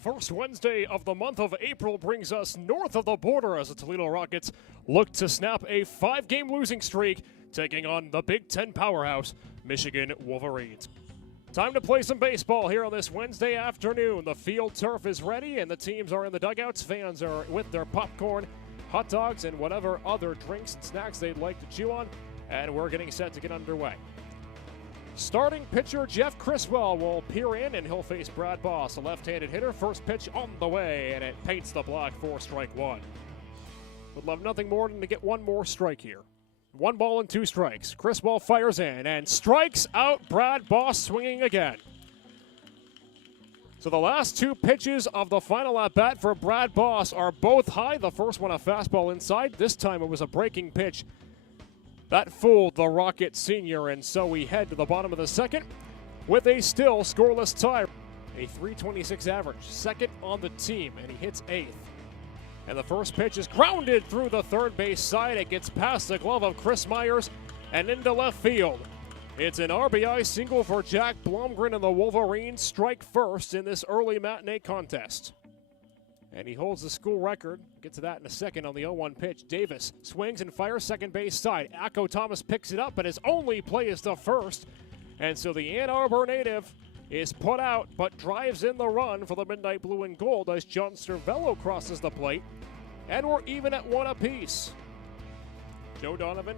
first Wednesday of the month of April brings us north of the border as the Toledo Rockets look to snap a 5-game losing streak, taking on the Big Ten powerhouse, Michigan Wolverines. Time to play some baseball here on this Wednesday afternoon. The field turf is ready and the teams are in the dugouts. Fans are with their popcorn, hot dogs, and whatever other drinks and snacks they'd like to chew on, and we're getting set to get underway. Starting pitcher Jeff Criswell will peer in, and he'll face Brad Boss, a left-handed hitter. First pitch on the way, and it paints the block for strike one. Would love nothing more than to get one more strike here. 1 ball and 2 strikes. Criswell fires in and strikes out Brad Boss, swinging again. So the last 2 pitches of the final at-bat for Brad Boss are both high. The first one a fastball inside. This time it was a breaking pitch. That fooled the Rocket senior, and so we head to the bottom of the second with a still scoreless tie. A .326 average, second on the team, and he hits 8th. And the first pitch is grounded through the third base side. It gets past the glove of Chris Myers and into left field. It's an RBI single for Jack Blomgren, and the Wolverines strike first in this early matinee contest. And he holds the school record. Get to that in a second on the 0-1 pitch. Davis swings and fires second base side. Akko Thomas picks it up, and his only play is to first. And so the Ann Arbor native is put out, but drives in the run for the Midnight Blue and Gold as John Cervello crosses the plate. And we're even at 1 apiece. Joe Donovan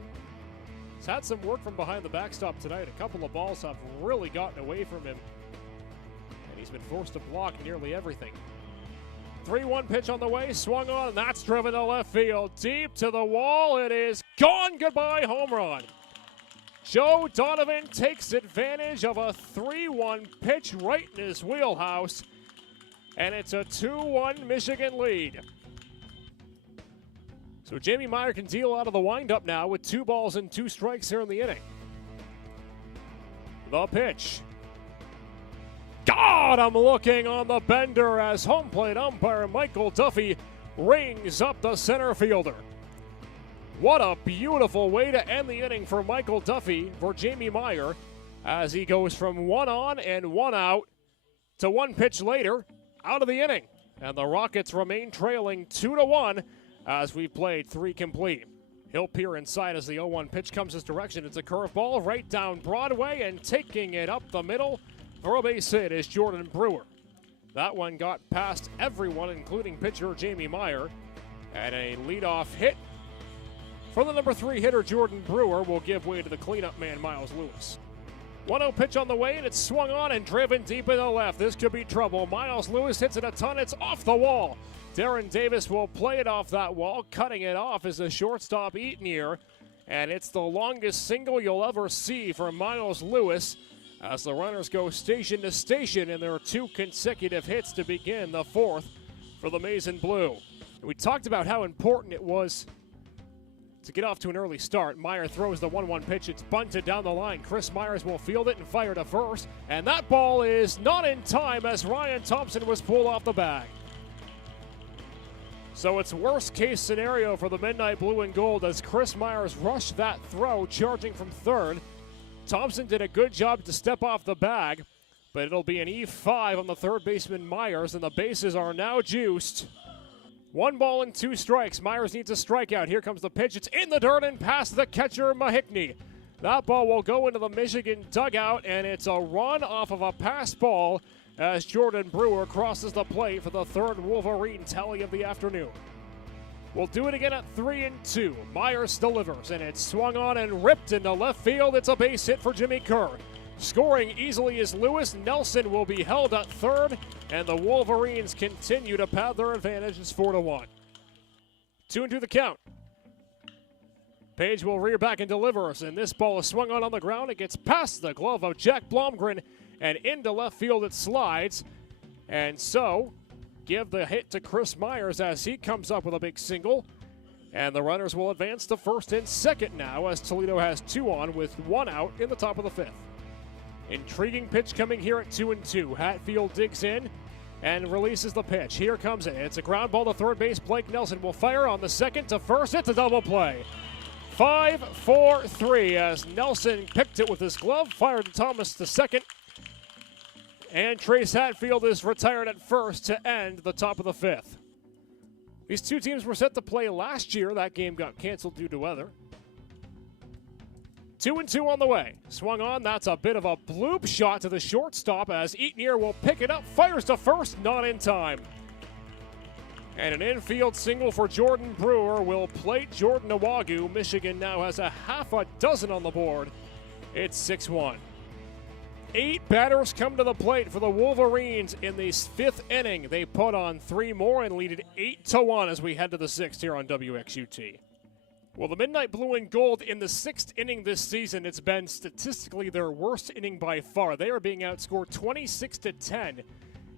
has had some work from behind the backstop tonight. A couple of balls have really gotten away from him, and he's been forced to block nearly everything. 3-1 pitch on the way, swung on, and that's driven to left field. Deep to the wall, it is gone. Goodbye, home run. Joe Donovan takes advantage of a 3-1 pitch right in his wheelhouse, and it's a 2-1 Michigan lead. So Jamie Meyer can deal out of the windup now with 2 balls and 2 strikes here in the inning. The pitch. God, I'm looking on the bender as home plate umpire Michael Duffy rings up the center fielder. What a beautiful way to end the inning for Michael Duffy for Jamie Meyer as he goes from 1 on and 1 out to 1 pitch later out of the inning. And the Rockets remain trailing 2-1 as we've played 3 complete. He'll peer inside as the 0-1 pitch comes his direction. It's a curveball right down Broadway, and taking it up the middle for a base hit is Jordan Brewer. That one got past everyone, including pitcher Jamie Meyer. And a leadoff hit from the number 3 hitter Jordan Brewer will give way to the cleanup man Miles Lewis. 1-0 pitch on the way, and it's swung on and driven deep in the left. This could be trouble. Miles Lewis hits it a ton. It's off the wall. Darren Davis will play it off that wall. Cutting it off is the shortstop Eaton, and it's the longest single you'll ever see for Miles Lewis as the runners go station to station, and there are 2 consecutive hits to begin the 4th for the Maize and Blue. We talked about how important it was to get off to an early start. Meyer throws the 1-1 pitch. It's bunted down the line. Chris Myers will field it and fire to first, and that ball is not in time as Ryan Thompson was pulled off the bag. So it's worst case scenario for the Midnight Blue and Gold as Chris Myers rushed that throw, charging from third. Thompson did a good job to step off the bag, but it'll be an E5 on the third baseman Myers, and the bases are now juiced. 1 ball and 2 strikes. Myers needs a strikeout. Here comes the pitch. It's in the dirt and past the catcher Mahickney. That ball will go into the Michigan dugout, and it's a run off of a pass ball as Jordan Brewer crosses the plate for the 3rd Wolverine tally of the afternoon. We'll do it again at 3-2. Myers delivers, and it's swung on and ripped into left field. It's a base hit for Jimmy Kerr. Scoring easily is Lewis. Nelson will be held at 3rd, and the Wolverines continue to pad their advantage. It's 4-1. 2-2 the count. Page will rear back and delivers, and this ball is swung on the ground. It gets past the glove of Jack Blomgren and into left field it slides. And so, give the hit to Chris Myers as he comes up with a big single. And the runners will advance to first and second now as Toledo has 2 on with 1 out in the top of the 5th. Intriguing pitch coming here at 2-2. Hatfield digs in and releases the pitch. Here comes it. It's a ground ball to third base. Blake Nelson will fire on the second to first. It's a double play. 5-4-3 as Nelson picked it with his glove, fired to Thomas to second, And Trace Hatfield is retired at first to end the top of the fifth. These two teams were set to play last year. That game got canceled due to weather. 2-2 on the way. Swung on. That's a bit of a bloop shot to the shortstop as Eatnier will pick it up. Fires to first. Not in time. And an infield single for Jordan Brewer will plate Jordan Awagu. Michigan now has a half a dozen on the board. It's 6-1. 8 batters come to the plate for the Wolverines in the 5th inning. They put on 3 more and lead it 8-1 as we head to the 6th here on WXUT. Well, the Midnight Blue and Gold in the 6th inning this season, it's been statistically their worst inning by far. They are being outscored 26-10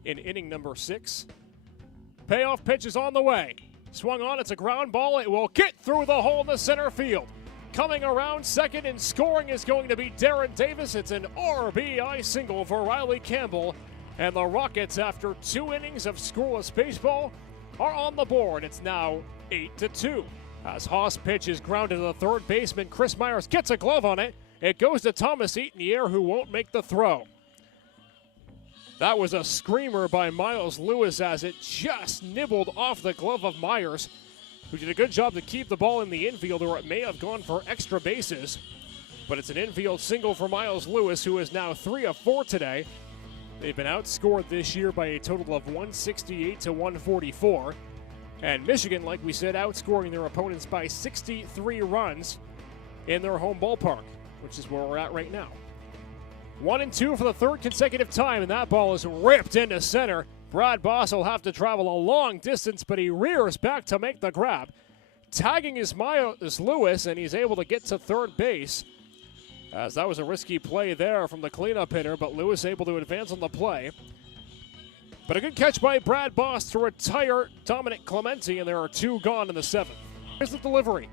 in inning number 6. Payoff pitch is on the way. Swung on, it's a ground ball. It will get through the hole in the center field. Coming around second and scoring is going to be Darren Davis. It's an RBI single for Riley Campbell. And the Rockets, after 2 innings of scoreless baseball, are on the board. It's now 8-2. As Haas pitch is grounded to the third baseman, Chris Myers gets a glove on it. It goes to Thomas Eatnier, who won't make the throw. That was a screamer by Miles Lewis as it just nibbled off the glove of Myers, who did a good job to keep the ball in the infield, or it may have gone for extra bases. But it's an infield single for Miles Lewis, who is now 3 of 4 today. They've been outscored this year by a total of 168-144. And Michigan, like we said, outscoring their opponents by 63 runs in their home ballpark, which is where we're at right now. 1-2 for the 3rd consecutive time, and that ball is ripped into center. Brad Boss will have to travel a long distance, but he rears back to make the grab. Tagging is Lewis, and he's able to get to third base, as that was a risky play there from the cleanup hitter, but Lewis able to advance on the play. But a good catch by Brad Boss to retire Dominic Clemente, and there are 2 gone in the 7th. Here's the delivery.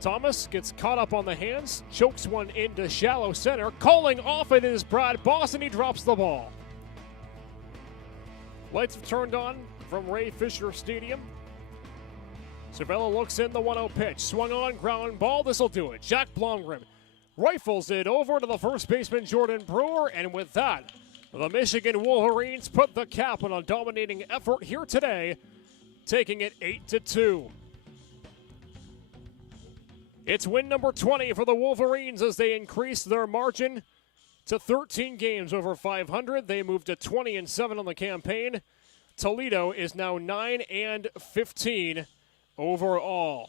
Thomas gets caught up on the hands, chokes one into shallow center. Calling off it is Brad Boss, and he drops the ball. Lights have turned on from Ray Fisher Stadium. Cervello looks in the 1-0 pitch. Swung on, ground ball. This will do it. Jack Blomgren rifles it over to the first baseman, Jordan Brewer, and with that, the Michigan Wolverines put the cap on a dominating effort here today, taking it 8-2. It's win number 20 for the Wolverines as they increase their margin to 13 games over 500. They moved to 20-7 on the campaign. Toledo is now 9-15 overall.